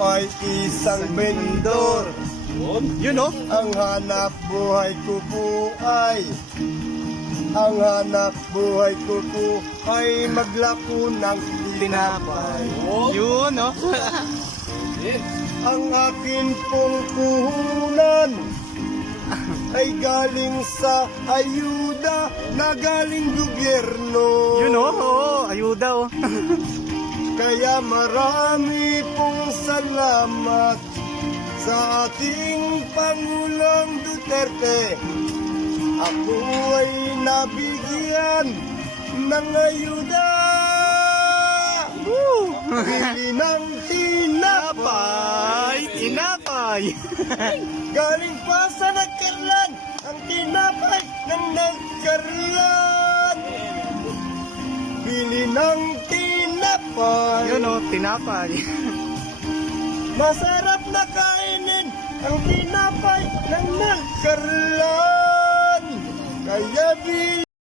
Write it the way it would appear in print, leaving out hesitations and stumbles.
ay isang vendor. Yun oh. Ang hanap buhay ko po ay maglako ng tinapay. Yun oh. Ang akin pong puhunan ay galing sa ayuda na galing gobyerno. Yun oh. Oh, ayuda oh. Kaya marami pong salamat sa ating Pangulong Duterte. Ako ay nabigyan ng ayuda. Bili ng tinapay. Tinapay. Galing pa sa nagkarlan ang tinapay ng nagkarlan. Bili ng tinapay. Yun oh, tinapay. Masarap na kainin ang tinapay ng nagkarlan.